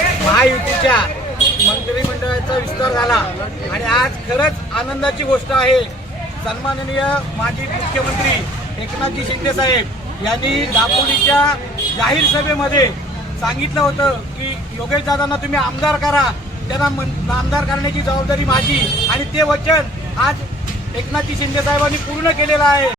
महायुतीच्या मंत्रिमंडळाचा विस्तार झाला आणि आज खरंच आनंदाची गोष्ट आहे. सन्माननीय माजी मुख्यमंत्री एकनाथजी शिंदे साहेब यांनी दापोलीच्या जाहीर सभेमध्ये सांगितलं होतं की योगेश दादांना तुम्ही आमदार करा. त्यांना मन- आमदार करण्याची जबाबदारी माझी आणि ते वचन आज एकनाथजी शिंदे साहेबांनी पूर्ण केलेलं आहे.